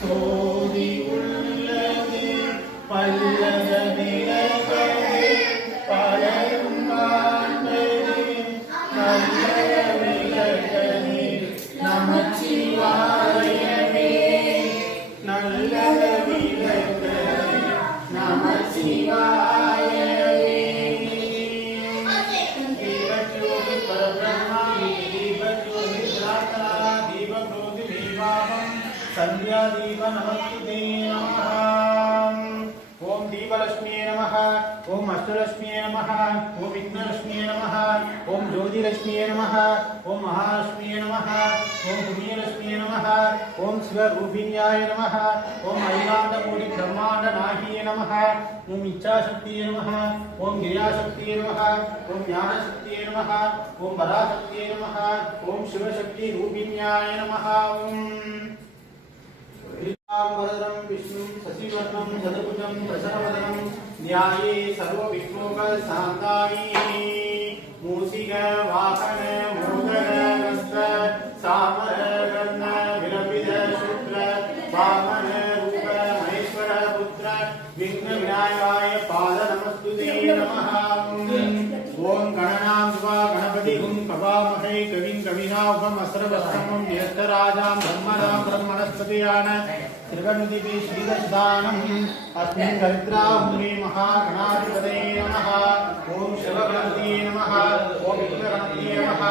சோதி உள்ளது பல்லத விலகது பலரும் காண்பது நல்ல விலகது நமச்சிவாயவே நல்லத விலகது நமச்சிவாயவே தீபஜோதி பரபிரம்மா தீபஜோதி திராதா தீபஜோதி தீபாவம் संध्या दीप नमस्ते नमः ओम दीपलक्ष्मी नमः ओम अष्टलक्ष्मी नमः ओम विघ्नलक्ष्मी नमः ओम ज्योतिलक्ष्मी नमः ओम महालक्ष्मी नमः ओम पुण्यलक्ष्मी नमः ओम शिवरूपिण्याय नमः ओम अखिलांडकोटि ब्रह्मांड नाहिये नमः ओम इच्छाशक्ति नमः ओम गिरियाशक्ति नमः ओम ज्ञानशक्ति नमः ओम पराशक्ति नमः ओम शिवशक्ति रूपिण्याय नमः ओम वरदं विष्णुं शशिवर्णं चतुर्भुजं प्रसन्नवदनं ध्याये सर्वविघ्नोपशान्ताये मूषिक वाहन मोदकहस्त सामरगर्ण विरपित शुक्र वामन रूप महेश्वर पुत्र विघ्न विनायकाय पाद नमस्तुते नमः ओम गणनां स्वा गणपति हुं कवामहे कविं कविनाभम असर्वसमं ज्येष्ठराजां ब्रह्मणां ब्रह्मणस्पतियान त्रिगणदिवि श्रीदशानम् अस्मिन् दरिद्राहुने महागणाधिपतये नमः ओम शिवगणपतये नमः ओम विघ्नगणपतये नमः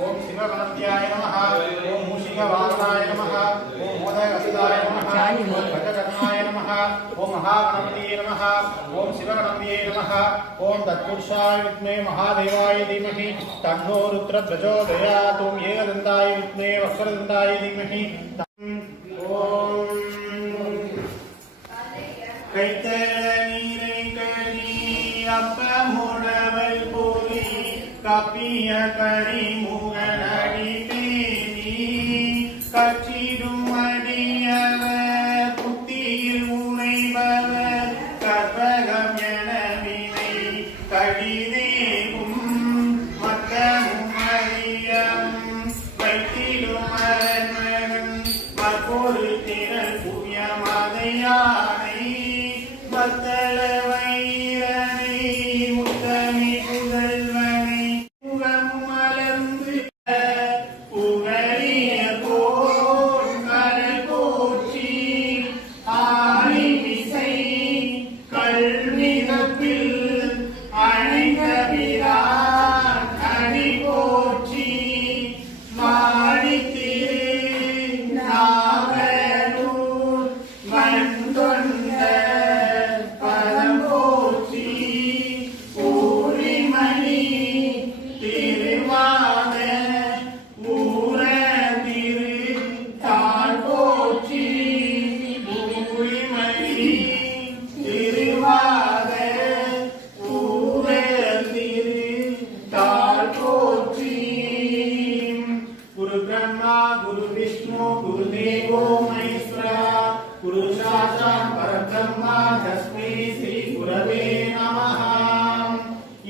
ओम शिवगणपत्याय नमः ओम मूषिकवाहनाय नमः ओम मोदकहस्ताय नमः ओम गजकर्णाय नमः ओम महागणपतये नमः ओम शिवगणपतये नमः ओम तत्पुरुषाय विद्महे महादेवाय धीमहि तन्नो रुद्रः प्रचोदयात् ओम एकदन्ताय विद्महे वक्रतुण्डाय धीमहि ओम அப்பமுடவல் போலி கப்பிய கரி முகனடி தேனி கச்சிடும் அடியவர் புத்தியில் உரைபவர் கற்பகம் என வினை கடிதேகும் மக்கமும் அறியம் வைத்திடும் அரண்மகன் மற்பொரு திரள் புய மதையானை பத்தள வைரனை முத்தமி புதல்வனை முகம் மலர்ந்து புகழிய போர் கடல் போற்றி ஆணி விசை கல்விதப்பில் அணைந்தவிரான் அணி போற்றி மாடித்திரு நாகனூர் மண் தொண்ட गुरु विष्णु गुरुदेवो महेश्वरा गुरु साक्षात् परब्रह्मा तस्मै श्री गुरवे नमः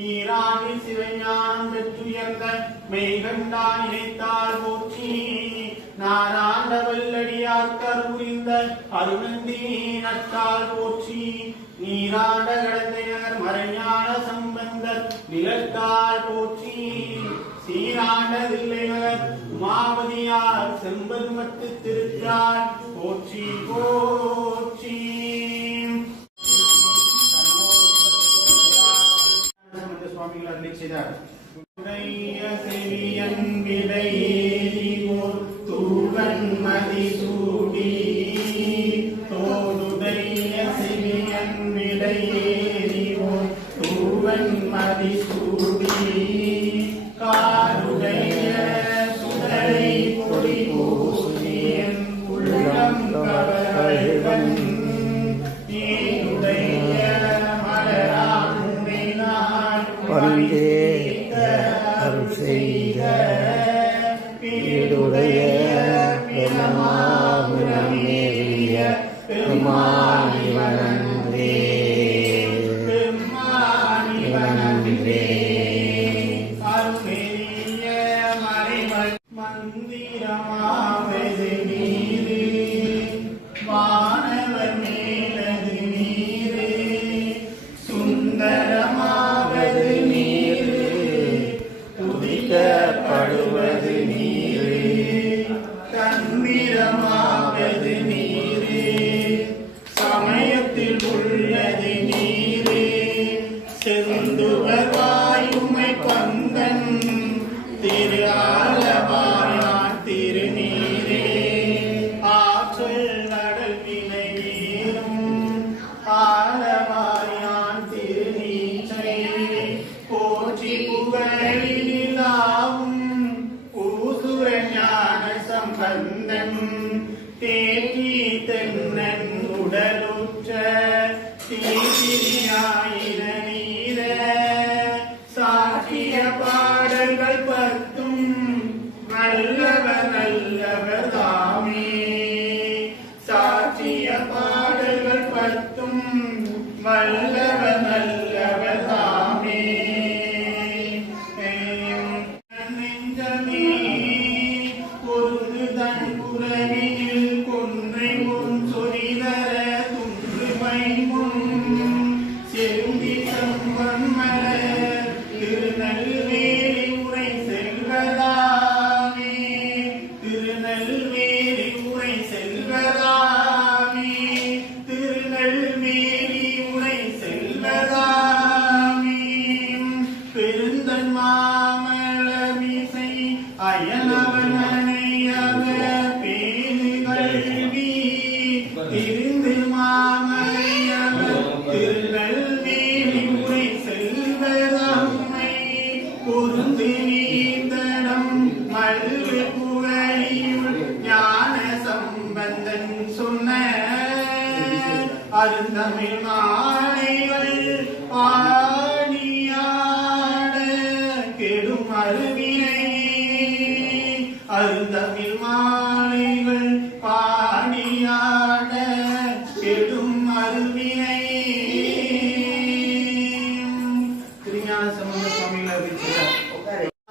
ஈராணி சிவஞானம் பெற்றுயர்ந்த மெய்கண்டான் இணைத்தால் போற்றி நாராண்ட வல்லடியார்க்கர் புரிந்த அருணந்தி நட்டால் போற்றி நீராண்ட கடந்தையர் மறைஞான சம்பந்தர் நிலத்தால் போற்றி சீராண்ட தில்லைநகர் உமாவதியார் செம்பல் மட்டு திருத்தாள் போற்றி போற்றி சுவாமிகள் அருளி செய்தார் தூவன் மதி சூடி தோடுடைய சிவியன் விடையேறிவோ தூவன் மதி சூடி காருடைய சுடரை பொடி பூசியன் உள்ளம் கவரவன் நீருடைய மலராமுனை நான் வந்தே அருள் செய்த பீடுடைய பெருமாமுனமேறிய பெருமானிவனன்றே பெருமானிவனன்றே அருளேய மறைமல் மந்திரமாவது நீர் தேற்றி தென்னன் உடலுற்ற தீயாயிர நீர சாற்றிய பாடல்கள் பத்தும் நல்லவர் நல்லவர் தாமே சாற்றிய பாடல்கள் பத்தும் வல்லவர் நல்லவர் தாமே நெஞ்சமே பொருது தன் புறவியில் கொன்றை முன் சொரிதர துன்று மைமுன் செருந்தி செம்பன்மலர் திருநெல்வேலி உரை செல்வதாமே திருநெல்வேலி உரை செல்வதாமே திருநெல்வேலி உரை செல்வதாமே பெருந்தன் மாமலமிசை அயலவன் அணையவர் பேரு கல்வி திருந்து மாமலையவர் திருநெல்வேலி உரை செல்வதம்மை பொருந்து நீந்தடம் மல்கு புகழியுள் ஞான சம்பந்தன் சொன்ன அருந்தமிழ் மாலைகள் பாடியாட கெடும் அருவினை அருந்தமிழ் மாலைகள் பாடியாட கெடும் அருவினை திருஞான சம்பந்த சுவாமிகள் அறிவிக்கிறார்.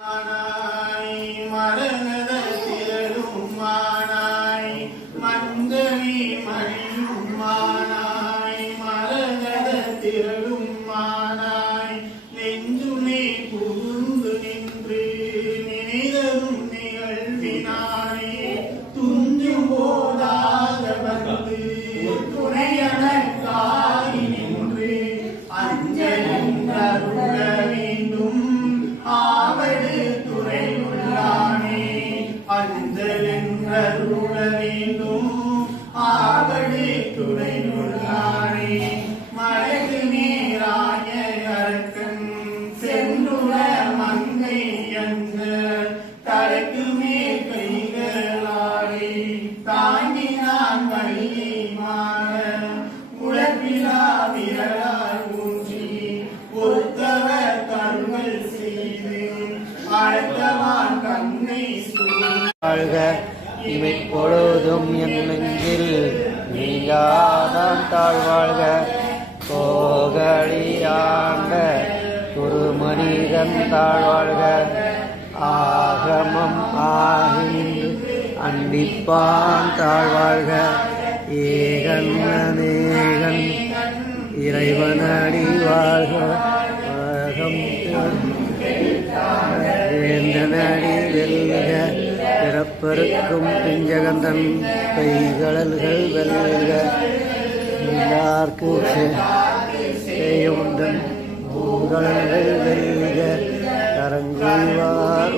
மானாய் மரகத திரளும் மானாய் மந்தவி மணியும் மானாய் மரகத திரளும் மானாய் நெஞ்சுமே புகுந்து நின்று நினைதரும் நிகழ்வினானே துஞ்சு போதாக வந்து துணையனக்காய் நின்று அஞ்சலென்றருள வேண்டும் ஆவடு துறை உள்ளானே அஞ்சலென்றருள வேண்டும் ஆவடு துறை உள்ளானே மழகு நேராய அரக்கன் சென்றுள மங்கை அந்த தலைக்கு மேல் கைகளாடி தாங்கினான் வள்ளி மாற உழப்பிலா விரலால் ஊன்றி ஒருத்தவர் கருங்கள் செய்து அழைத்தவான் கண்ணை வாழ்க இமை பொழுதும் என் நெஞ்சில் நீங்காதான் தாழ்வாழ்க கோகழியாண்ட குருமனிதன் தாழ்வாழ்க ஆகமம் ஆகின்று அண்டிப்பான் தாழ்வாழ்க ஏகன் அநேகன் இறைவனடி வாழ்க ஆகம் வேந்தனடி வெல்க பிறப்பருக்கும் பிஞ்சகந்தன் கைகளல்கள் வெல்க எல்லார்க்கு செய்யுந்தன் பூங்கலங்கள் வெல்க கரங்குவார்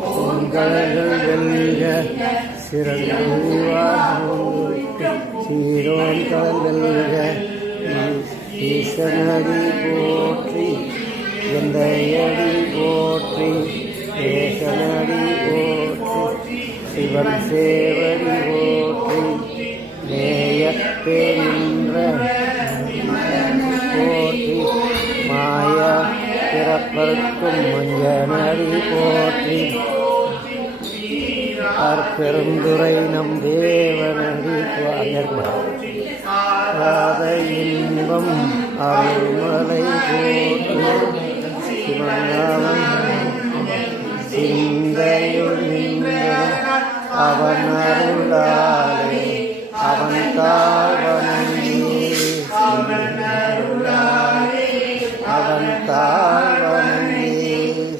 பூங்கலங்கள் வெல்க சிறங்குவார் சீரோன் கடல் வெல்க ஈசனடி போற்றி எந்தையடி போற்றி ஏசனடி போற்றி சிவன் சேவடி போற்றி நேயத்தே நின்ற போற்றி மாய பிறப்பருக்கும் மஞ்சனடி போற்றி அற்பெருந்துரை நம் தேவனடி ஆத இன்பம் அருள்மலை போற்றி சிவநாமம் சிந்தையுள் நின்ற அவன் அருளாலே அவன் தாழ்வனே அவன் தாழ்வனே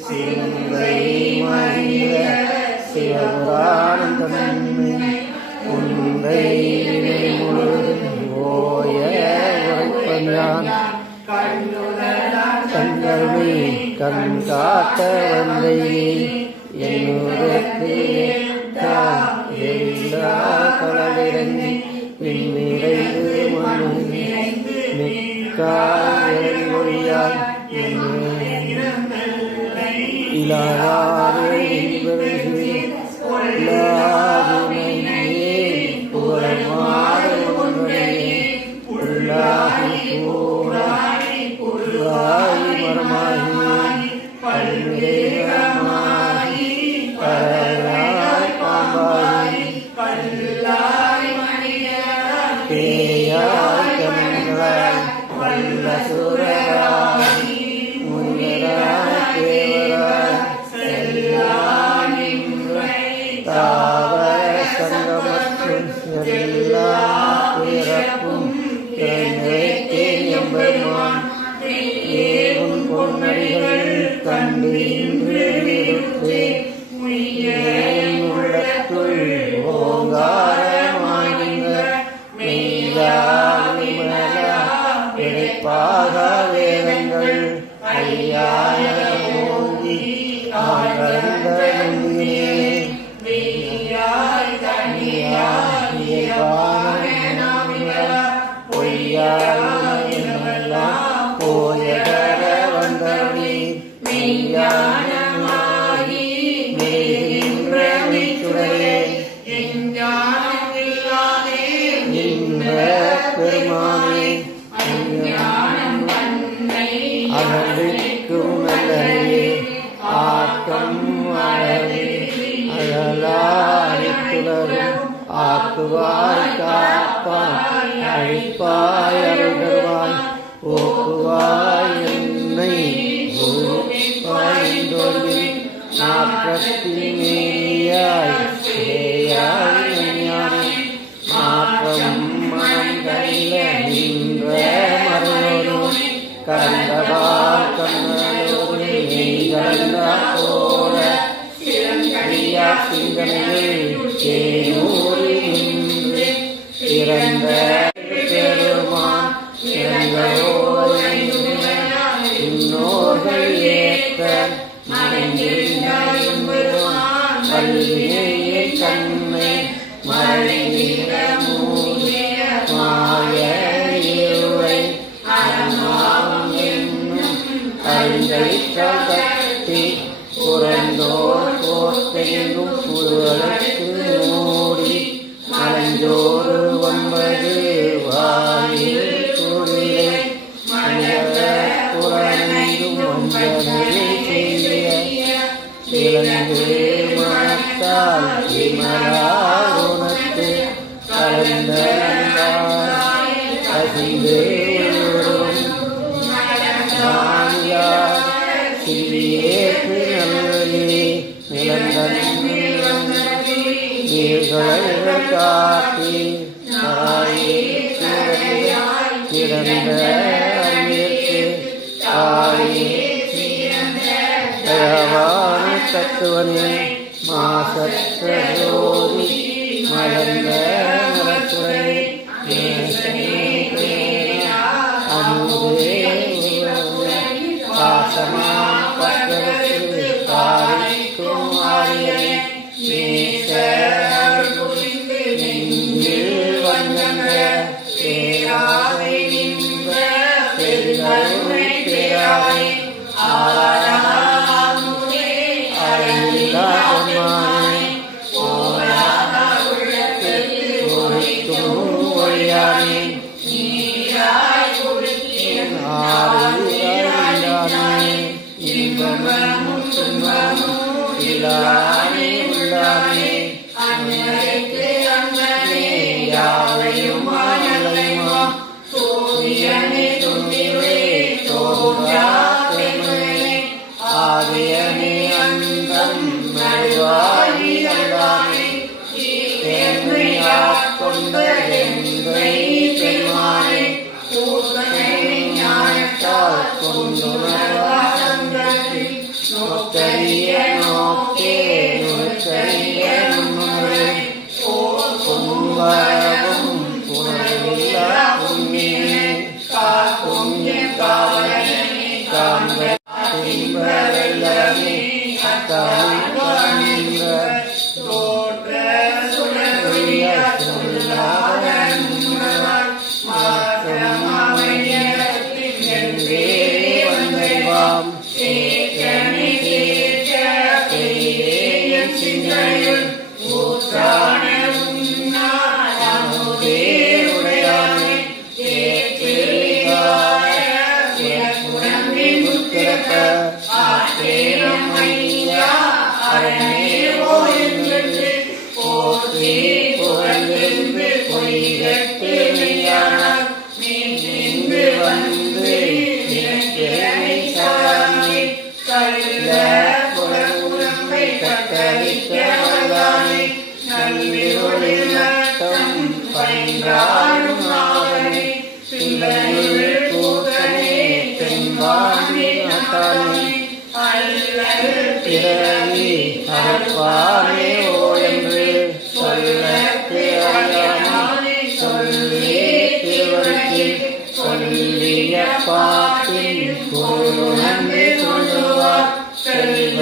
சிந்தை மகிழ சிவபுராணந்தன்மை உந்தை முழுதும் ஓய உரைப்பஞ்சான் கண்கருணை கண் காட்ட வந்தை என்னுதற்கு எல்லா கடலிறங்கி பின்னிறைந்து மனு மிக்காய் மொழியால் இலாவாறு கல்லாய் கல்லாய் மணியாய் பேயாய் கண்களாய் வல்ல சுரராய் முனிவராய் தேவராய் தாவர சங்கமற்றும் எல்லா பிறப்பும் திறந்தேன் எம்பெருமான் ஏவும் பொன்னடிகள் கண்டு இன்று இருப்பேன் உள்ளத்துள் ஓங்காரமாய் நின்ற மெய்யா விமலா இழைப்பாக வேதங்கள் ஐயாய ஓங்கி ஆழ்ந்த நுண்ணினே பொய்யாமெல்லாம் போயகர வந்தவழி மெய்யானமாகி மெய்கின்ற மெய்ச்சுடரே இன்ப பெருமானே அகழிக்கும் நல்லே ஆக்கம் அழகே அழலாரித்துலரும் ஆக்குவாய் காப்பாய் அழிப்பாய் அருள்வாய் போக்குவாய் என்னை பாய்ந்தொழில் நாற்றத்தின் மேயாய் சேயாய் ஞானே மாற்றம் மனம் கைல நின்ற மறையோடு கண்டவாள் கண்ணோடு நீங்கள்லா போல ஐயா சிந்தனையில் தேனூரி நின்று பிறந்த பெருமான் இன்னோர்கள் ஏற்ற கல்வியை கண்ணை மறைந்த மூலிய மாய இருளை அறமாம் என்னும் அறிந்தளித்தால் கட்டி புறந்தோர் போர்த்தெங்கும் புகழுக்கு மூடி மலஞ்சோறு 9 வாயில் குடிலை மனித புறமெங்கும் வஞ்சனை செய்ய இழந்து மனத்தால் விமலா உனக்கு கலந்த கசிந்து சிறியேற்று நல்லே நீர்கள் காட்டி கிடந்த அங்கிற்கு தயவான தத்துவனே மாசற்ற ஜோதி மலர்ந்த மலத்துறை அன்பே பாசமாம் பற்றற்கு பாரிக்கும் ஆரியனை வந்த பேராவை நின்ற பெருகருணை பேராவை அழிலாகமானே ஒழியானே இன்பமும் துன்பமும் இல்லானே உள்ளானே யாவையும் அனைவரையுமா சூரியனே துணிவே தோன்றாத்தமே ஆதியனே அந்தம் நடுவாயி அல்லாமே தேன்மையாக் கொண்ட எந்தை பெருமானே ஞானத்தால் கொண்டுணர்வாசங்கத்தில் நோக்கரிய நோக்கே நுணுக்கரிய நுண்ணுணரே பொங்கலும் புனரில்லா புண்ணியே புண்ணிய காவலனே காண்பல்லமே காண்ப தோற்ற சுழலிய மாற்றமாமையே வந்தறிவாம் போற்றி புகழ்ந்து பொய்கட்டு மெய்யானார் மீண்டு வந்து இனக்கிழமை சாமி கல்ல புலம்பை கட்டளிக்க வல்லானே நல்விருளில் நட்டம் பயின்றாடும் நாதனே பிள்ளையுள் கூத்தனே தென்பாண்டி நாட்டானே பிறவி அறுப்பானே ஓ என்று சொல்லற்கு அறியானே சொல்லி திருவருத்தில் சொல்லிய பாட்டின் பொருளுணர்ந்து சொல்லுவார் செல்வ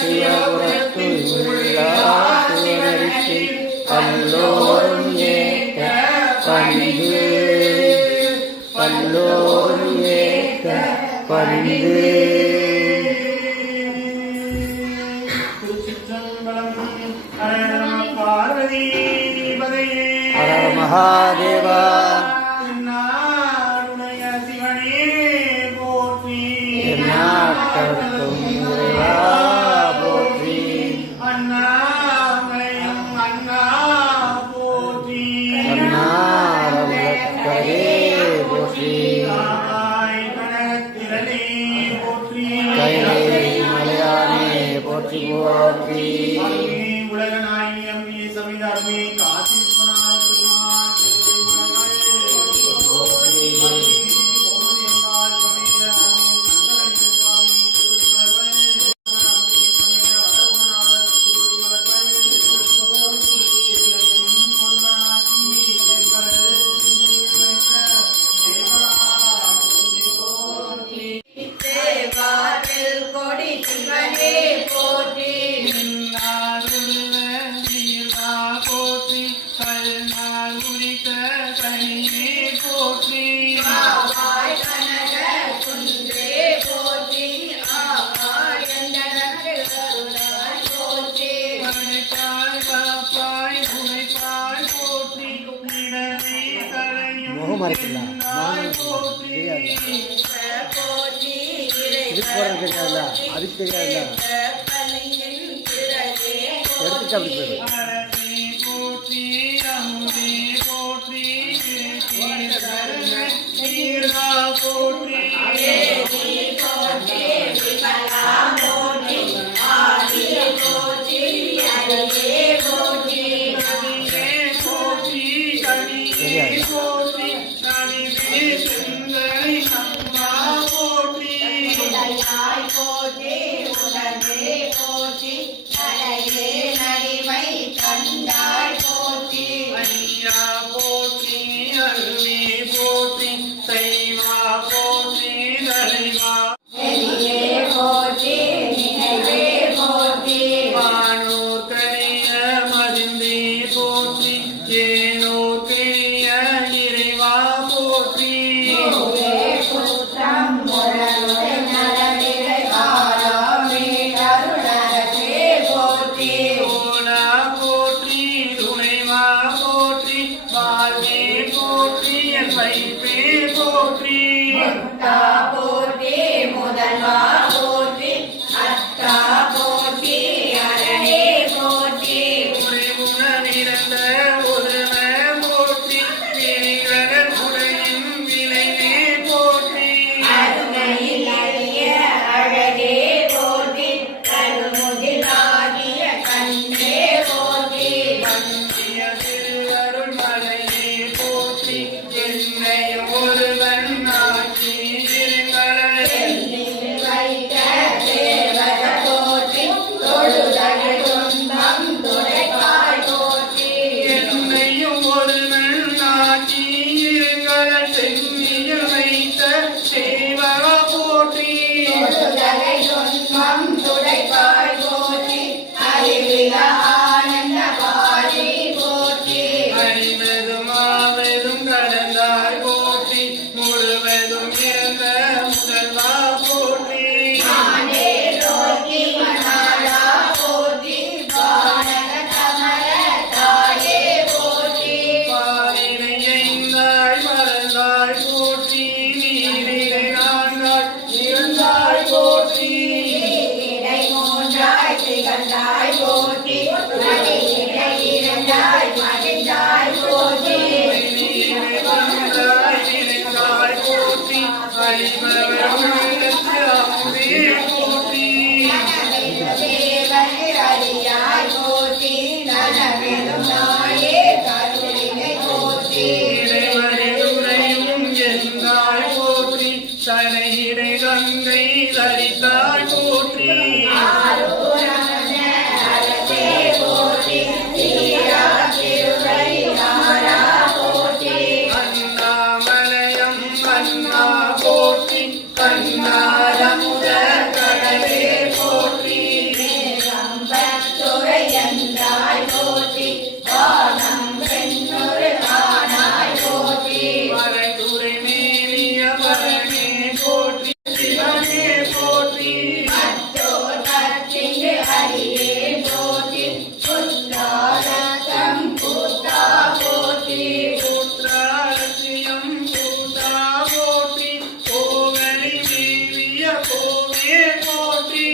சிவபுரத்து உள்ளார் சிவனரிசில் பல்லோரும் ஏற்க பணிந்து பல்லோரும் ஏற்க பணிந்து. பார்வதி பதையே ஹர மகாதேவா சிவனே போற்றி எந்நாட்டவர்க்கும் இறைவா போற்றி அண்ணாமலையும் அண்ணா போற்றி அன்னாரமுதற்கரே போற்றி கணத்திரனே போற்றி கைலை மலையானே போற்றி போற்றி உலகநாயகி அம்மே சமிதார்மே காசி விஸ்வநாத பெருமாள் கொடி சிவனே போற்றி போற்றி கல்நாள் உரித்த கனியே போற்றி ஆவாய் கனக குன்றே போற்றி ஆவாய் எந்தனக்கு அருளாய் போற்றி மனைப்பாய் காப்பாய் உழைப்பாய் போற்றி இடனை கரையும் முகமறைக்கல போற்றி போற்றி திருப்பரம் கேட்கல அதுக்கு தெரியாதுல்ல எடுத்துட்டு அப்படி போயிடு. அரசே போற்றி அமுதே போற்றி தீர்வா போற்றி போற்றி கனியே போற்றி நனிவே சிந்தனை அம்மா போற்றி ஐயா போற்றி அருவே போற்றி சைவா போற்றி தலைவா வானோர் கரிய மருந்தே தாயே கருவினை போற்றி இறைவரையும் என்றாய் போற்றி தலையிடை கங்கை தரித்தாய் போற்றி ஆரூரமன அரசே போற்றி சீரா திருவை நாரா போற்றி அண்ணாமலையம் அண்ணா போற்றி கண்ணாரமுத கடலே போற்றி கம்பத்துறை என்றாய் போற்றி வானம் பெண்ணொரு ஆனாய் போற்றி மறைதுரை மேலிய பரணே போற்றி சிவனே போற்றி மற்றோர் கற்றிங்கு அறியே போற்றி புத்தாரத்தம் பூத்தா போற்றி புத்திராலட்சியம் பூதா போற்றி கோவலி மேலிய கோவே போற்றி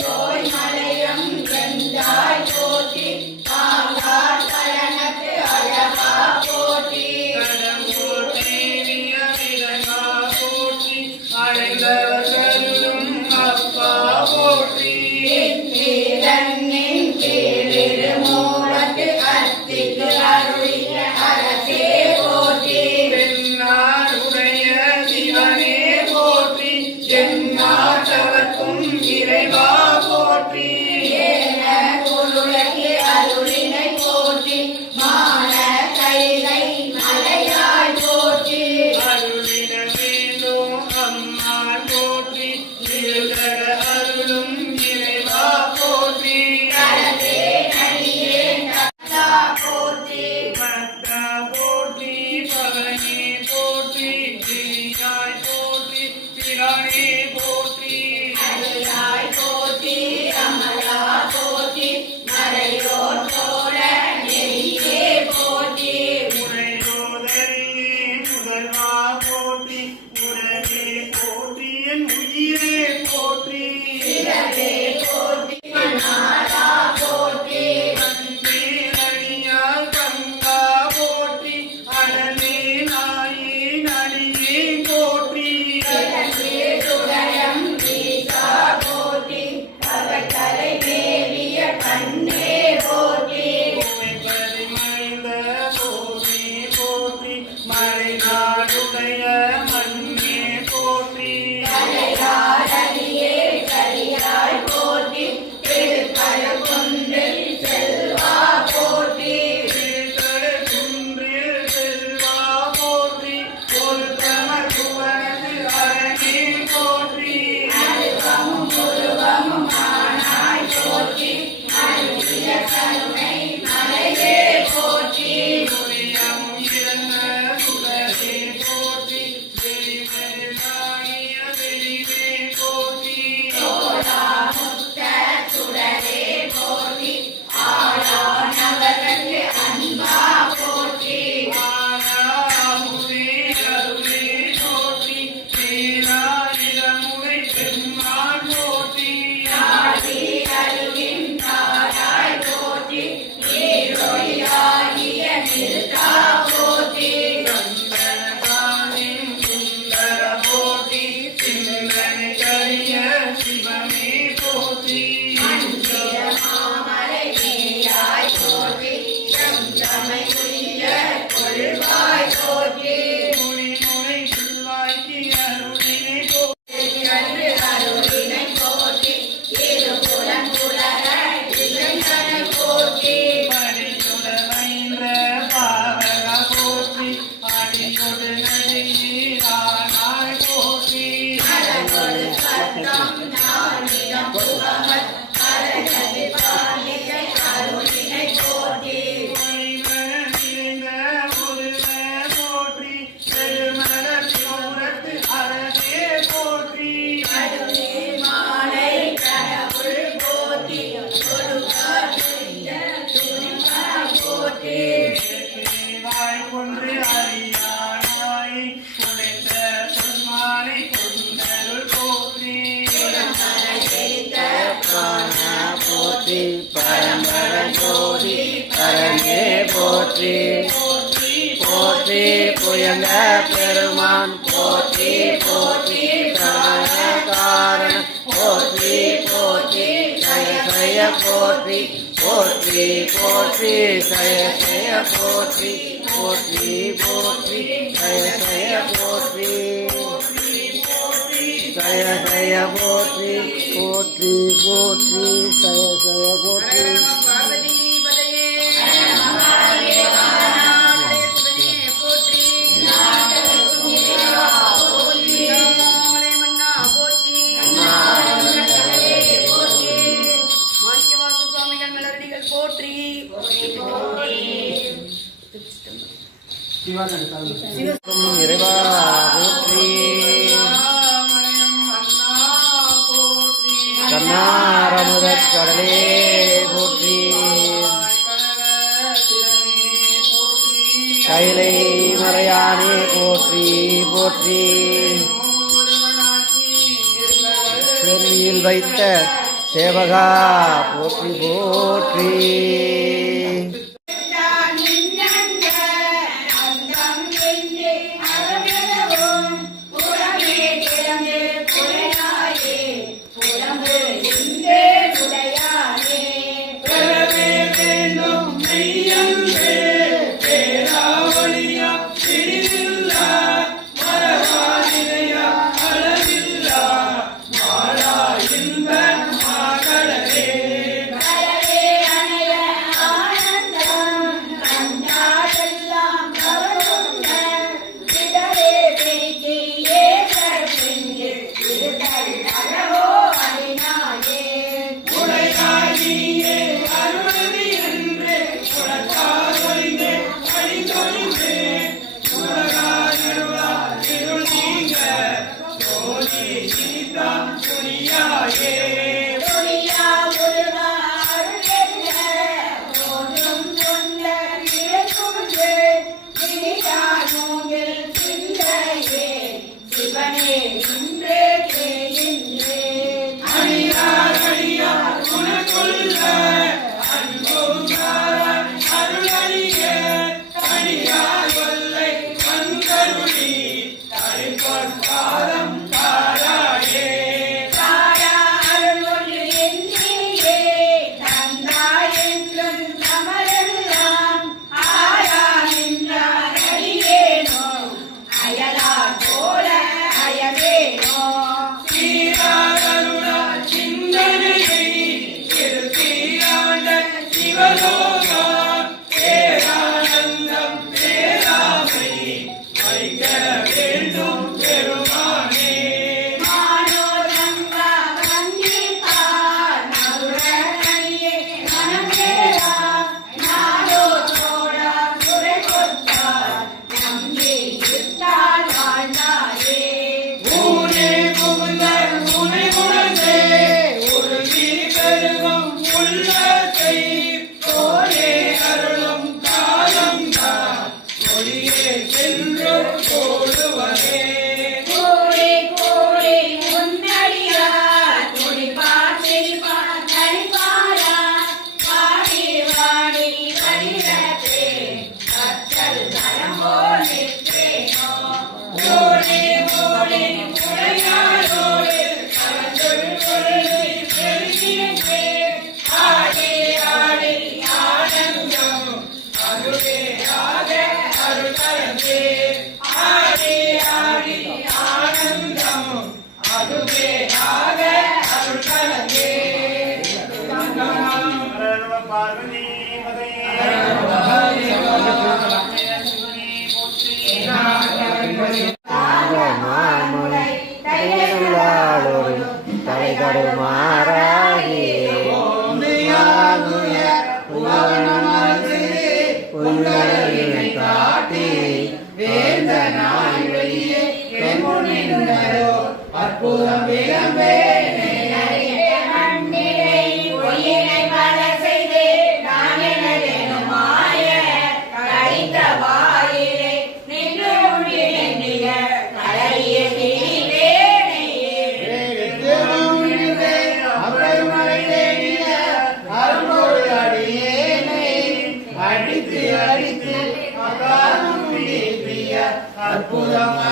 கோய் மலையம் என்றாய் போற்றி ஆகார் கரணத்து அழகா போற்றி கடம்பூர் மேலிய விரகா போற்றி அடைந்தவர்களும் அப்பா போற்றி தீரன்னின் கீழிரு மூலத்து அத்திக்கு அருளிய அரசே போற்றி தென்னாடுடைய சிவனே போற்றி எந்நாட்டவர்க்கும் இறைவா போற்றி ஏன குருளகி அருளினை போற்றி மான கைலை மலையாய் போற்றி அருளிட வேண்டும் அம்மா போற்றி இருகட அருளும் இறைவா போற்றி அரசே நடியே கத்தா போற்றி மத்தா போற்றி பவனே போற்றி திரியாய் போற்றி பிரானே போற்றி அடியாய் போற்றி அமரா போற்றி மறையோர் தோழ நெறியே போற்றி உரையோதரியே முதல்வா போற்றி உறவே போற்றி என் உயிரே போற்றி சிறவே போற்றி நாடா போற்றி அன்பே அடியார் கங்கா போற்றி அடலே நாயே நடியே போற்றி கிழக்கே சுடரம் வீசா போற்றி பகத்தலை மேவிய கண்ணே போற்றி பரிமளிந்த போற்றி போற்றி மறைநாடுடைய மண்ணே போற்றி கலையாரடியே கரியாய் போற்றி திருப்பரங்குன்றில் செல்வா போற்றி குன்றில் செல்வா போற்றி ஒரு தமர் புவனது அரணே போற்றி அருவமும் உருவமும் ஆனாய் போற்றி அருளிய கருணை மலையே போற்றி துரியம் இறந்த சுடரே போற்றி வெளிவெளியாகிய வெளிவே போற்றி தோழா முத்த சுடரே போற்றி ஆளானவர்களுக்கு அன்பா போற்றி ஆனாமுதே அருளே போற்றி தீராயிரமுறை பெருமாள் போற்றி ஆதி அருவின் தாராய் போற்றி நீரொழியாகிய நிறுத்தா போற்றி சந்தனகாலின் சுந்தர போற்றி சிந்தனை கரிய சிவமே போற்றி மந்திர மாமலை நீயாய் போற்றி சந்தமை உரிய கொள்வாய் போற்றி மொழிமுறை சொல்வாய்க்கு அருளினை போற்றி கண்டு அருளினை போற்றி இருபுலன் புலர இளைஞனை போற்றி மடியுட வைந்த பாவக போற்றி அடியொடு நடிகீரானாய் போற்றி அழகொடு சத்தம் நானிடம் புகமத் அரணதி பாலியை அருளினை போற்றி மணிவர நிறைந்த முருக போற்றி பெருமர சோரத்து அரணே போற்றி அருளே மாலை கடவுள் போற்றி கொடுக்கார் செய்த துணிவா போற்றி வாய் கொன்று அறியானாய் குலைத்த சொன்னாரை கொண்டருள் போற்றி போற்றி பரம்பர ஜோதி பரமே போற்றி போற்றி புயங்க பெருமான் போற்றி போற்றி காரண போற்றி போற்றி ஜய ஜய போற்றி போற்றி போற்றி ஜய ஜய போற்றி போற்றி போற்றி ஜய ஜய போற்றி ஜய ஜய போற்றி போற்றி போற்றி ஜய ஜய போற்றி இறைவா போற்றி கண்ணாரமுதற் கடலே போற்றி கைலை மறையானே போற்றி போற்றி சென்னியில் வைத்த சேவகா போற்றி போற்றி அற்புதம்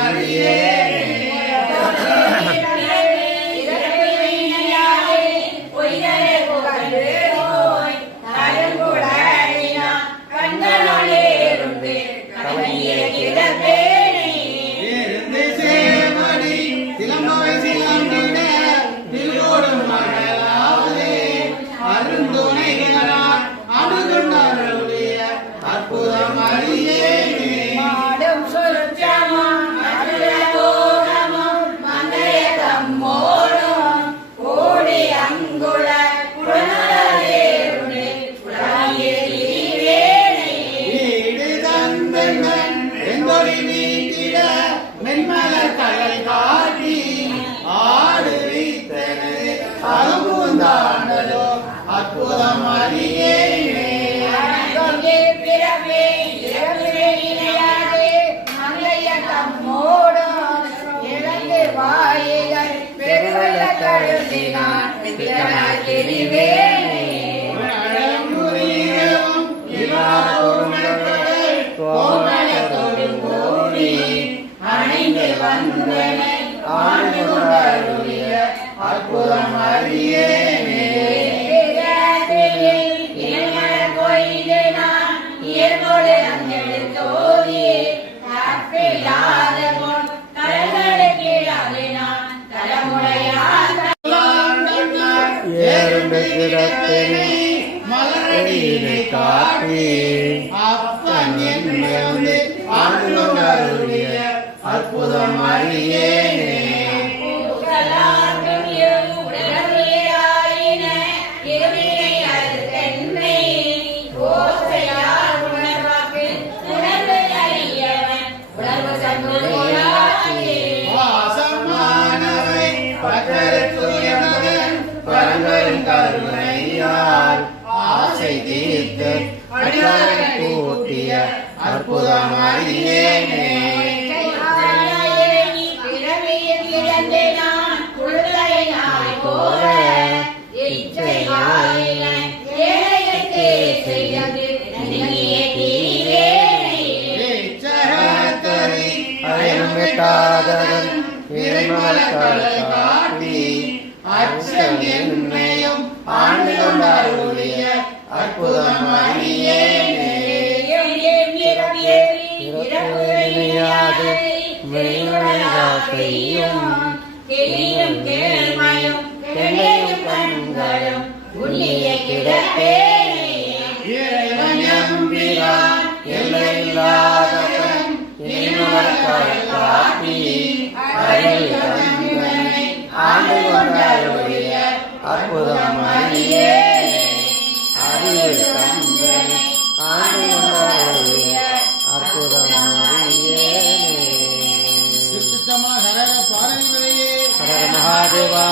கந்தனை ஆண்டு கொண்டாருடைய அற்புதம் அறியேனே. ஏறுண்டு கிடப்பினை மலரடியினை காட்டி அப்பன் என்னை ஆண்டு கொண்டாருடைய அற்புதம் அறியேனே. வாசமானவை பகருக்குயர்ந்தன் பரங்கரும் கருணையால் ஆசை தீர்த்து அடியாரை கூட்டிய அற்புதம் அறியேனே. அயன்மெட்டாதவன் இருமலக்கால் காட்டி அச்சம் என்னையும் ஆண்டு கொண்டாருடைய அற்புதம் அறியேனே. இறப்பியாது மெய்மையும் கேள்மையும் கண்களும் உன்னிய கிடப்பேனே. இறைவன் எம்பிரான் எல்லையில்லாதவன் இருமலக்கால் காட்டி அறிவு கந்தனை ஆண்டு கொண்டாருடைய அற்புதம் அறியேனே. அறிவு கந்தனை ஆண்டு கொண்டாருடைய அற்புதம் அறியேனே. ஹர மகாதேவா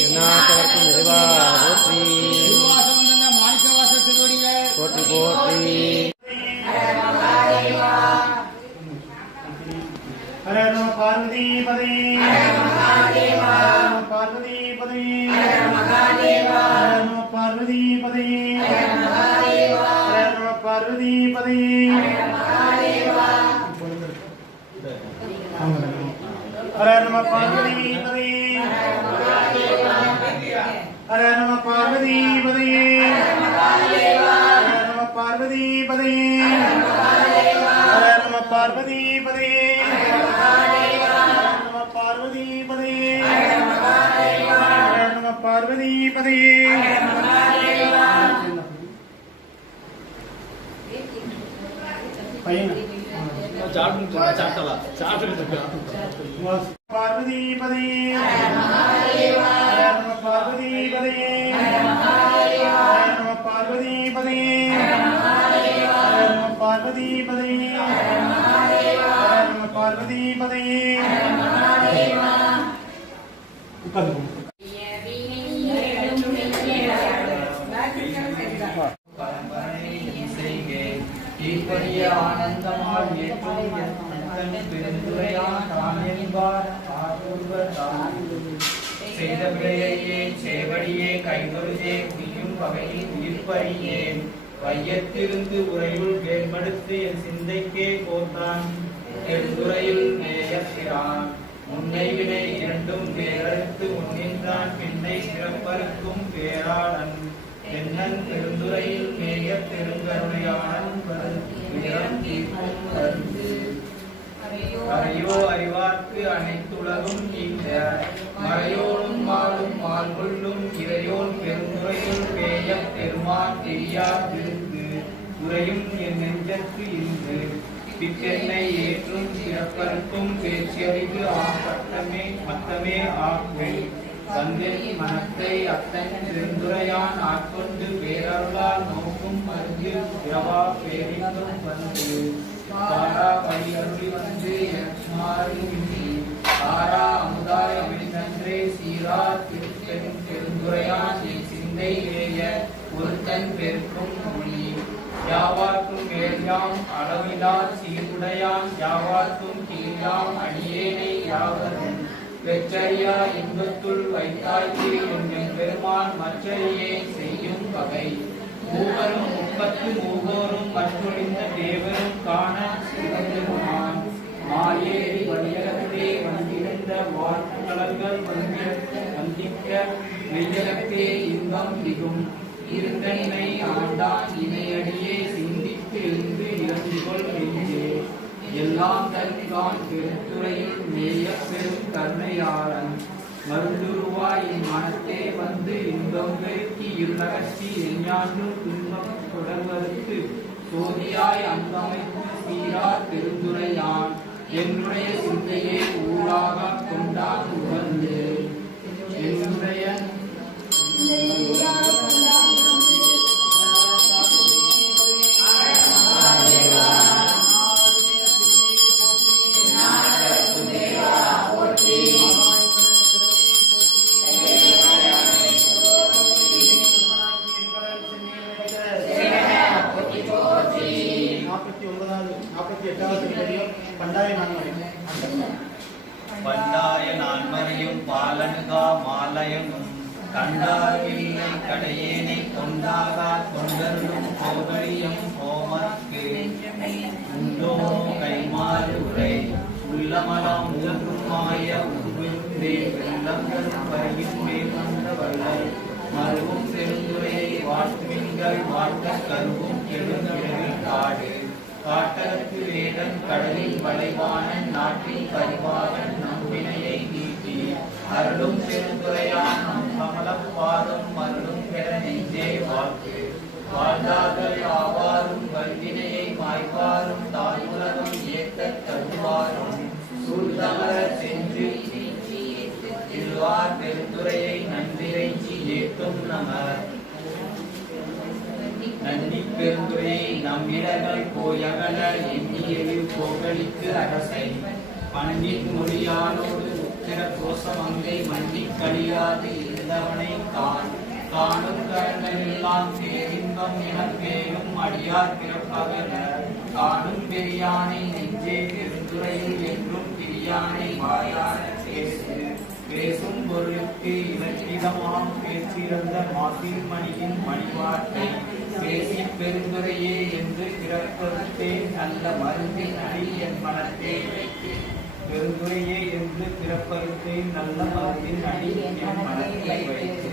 எந்நாட்டவர்க்கும் இறைவா போற்றி போற்றி போற்றி. ஹர நம பார்வதி பதே பார்வதி பதே நம பார்வதி பதே நம பார்வதி பதே. ஹர நம பார்வதி பதே ஹர நம பார்வதி பதே நம பார்வதி பதே ஹர நம பார்வதி பதே நம பார்வதி பதே நம பார்வதி பதே. பார்வதி பதே நம பார்வதி பதே நம பார்வதி பதே நம பார்வதி பதே நம பார்வதி பதே. ஈஸ்வரிய ஆனந்தமால் ஏற்றும் பெருந்துரையான் தான் என்பார் செய்த பிழையே சேவடியே கைதொழுதே உய்யும் வகையில் உயிர்ப்பறியேன் வையத்திருந்து உரையுள் வேண்படுத்து என் சிந்தைக்கே போத்தான் பெருந்துரையில் மேயற்கிறான் முன்னை வினை இரண்டும் வேறறுத்து முன்னின்றான் பின்னை சிறப்பறுக்கும் பேராளன் என்னன் பெருந்துரையில் மேய பெருங்கருணையாளன் அறியோ அறிவார்க்கு அனைத்துலகும் ஈன்ற மறையோடும் மாலும் மால்கொள்ளும் இறையோன் பெருந்துரையுள் மேய பெருமான் தெரியா திருக்கு துறையும் என் நெஞ்சற்கு இன்று பிச்சென்னை ஏற்றும் சிறப்பறுக்கும் பேச்சியறிவு ஆப்பட்டமே மத்தமே ஆக்வை வந்தென் மனத்தை அத்தன் பெருந்துரையான் ஆட்கொண்டு பேரருளால் நோக்கும் மருந்து பிறவா பேரிந்தும் வந்து பாரா வழியருளி வந்து எனக்குமாறு ஆரா அமுதாய் அமிழ்ந்தன்றே சீரா திருப்பெரும் பெருந்துரையான் என் சிந்தை வேய ஒருத்தன் பெருக்கும் மொழி யாவார்க்கும் மேல்யாம் அளவிலா சீருடையான் யாவார்க்கும் கீழாம் அடியேனை யாவரும் வெற்றறியா இன்பத்துள் வைத்தாய்க்கு என் பெருமான் மற்றறியே செய்யும் வகை மூவரும் 33 மற்றொழிந்த தேவரும் காண சிவபெருமான் மாயேறி கடல்கள் வந்திக்க மெய்யகத்தே இன்பம் மிகும் இருந்தனை ஆண்டான் இணையடியே சிந்தித்து எழுந்து இறந்துகொள் நெஞ்சே எல்லாம் தன்கான் பெருந்துறையில் மேய பெரும் கருணையாளன் மருந்துருவாய் என் மனத்தே வந்து இன்பம் பெருக்கி இருளகற்றி எஞ்ஞான்றும் துன்பம் தொடர்வதற்கு சோதியாய் அங்கமைத்து சீரார் பெருந்துரையான் என்னுடைய சிந்தையை ஊராக கொண்டான் உணர்ந்து என்னுடைய பண்டாய நான்மறையும் பாலனுகா மாலயம் கண்டார்வில்லை கடையேனை கொண்டாகா தொண்டரும் கோகலியம் கோமற்கு உண்டோ கைமாறு உரை உள்ளமலம் ஊற்றுமாய உருவிருந்தே வெள்ளங்களும் பருகின்றே வந்த வள்ளல் மருவும் பெருந்துரையை வாழ்த்துவீங்கள் வாழ்த்த கருவும் எழுந்திரவில் காடு காட்டகத்து வேடன் கடலில் வளைவானன் நாட்டில் பரிவாளன் நம்பினையை நீட்டி அருளும் பெருந்துரையான் நம் கமலப்பாதம் மருளும் பெற நெஞ்சே வாக்கு வாழ்ந்தார்கள் ஆவாரும் வல்வினையை மாய்வாரும் தாயுலகம் ஏத்த தருவாரும் சூழ்தமர சென்று இல்வார் பெருந்துரையை நன்றிரைச்சி ஏற்றும் நமர் நன்னி பெருந்துரையை நம்மிடங்கள் போயகல எண்ணியவில் கோகலிக்கு அரசை பணனின் மொழியானோடு உத்திர கோசமங்கை மன்னி கழியாது இருந்தவனை காணும் கரங்களெல்லாம் பேரின்பம் என பேரும் அடியார் பிறப்பகல காணும் பெரியானை நெஞ்சே பெருந்துரையில் என்றும் பிரியானை வாயார பேசும் பொருளுக்கு இலக்கிதமாம் பேச்சிறந்த மாசில் மணியின் மணிவார்த்தை பேசி பெருந்துரையே என்று பிறப்பறுத்தே நல்ல மருந்தின் அடி என் மனத்தே பெருந்துரையே என்று பிறப்பறுத்தே நல்ல மருந்தின் அடி என் மனத்தை வைத்து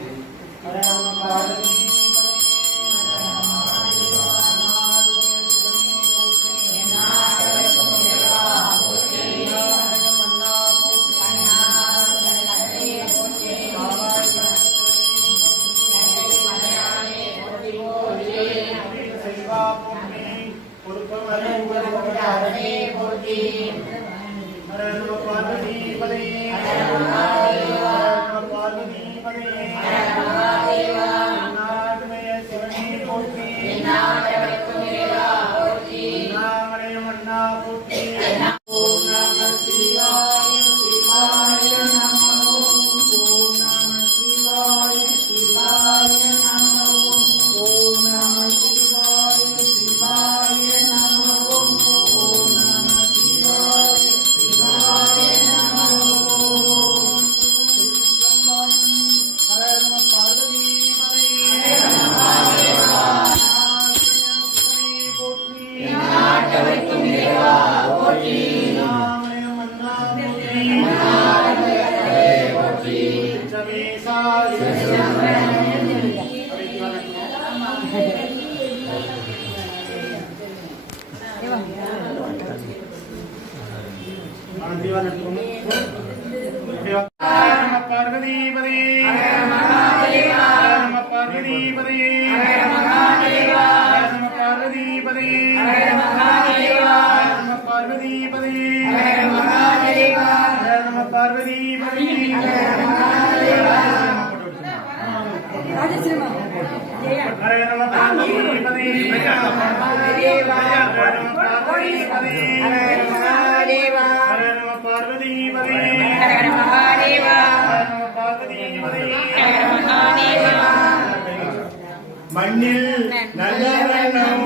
மண்ணில் நல்லவனும்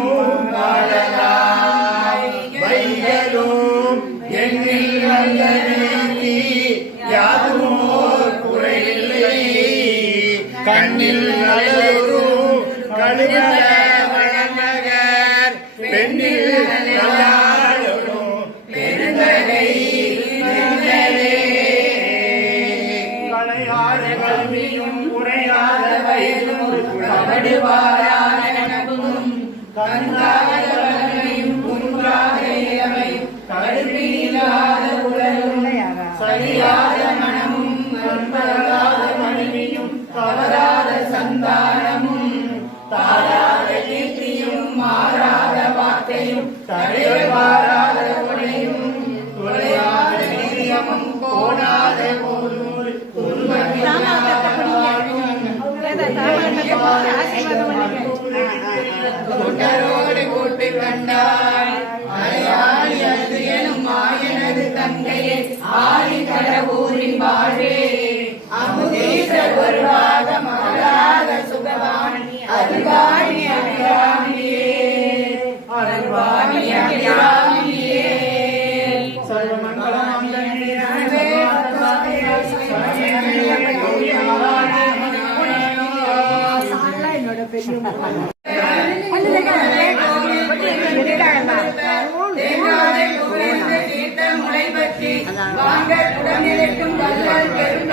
வாழலாம் வைகளும் எண்ணில் நல்ல நீதி யாதுமோர் குறையில்லை கண்ணில் நல்லரும் கழுவல வளநகர் பெண்ணில் நல்லாளரும் பெருந்தகை தங்காத வளமையும் குன்றாத இளமையும் கடுமையில்லாத உடலும் சரியாத மனமும் நண்பராத மனைவியும் தவறாத சந்தானமும் தாராத கீர்த்தியும் மாறாத வார்த்தையும் தடைவாராத கொடையும் தொலையாத நிதியமும் கோணாத போதும் தொண்டரோடு கூட்டு கண்டாய் அலையாளி அது எனும் மாயனது தங்கையே ஆதி கடவுரின் வாழே அமுதீசர் ஒருவாக மகளாக சுகவாணி அருள்வாணி அபிராமியே அருள்வாணி அபிராமியே வாங்க உடனிருக்கும் வல்லால் பெரும்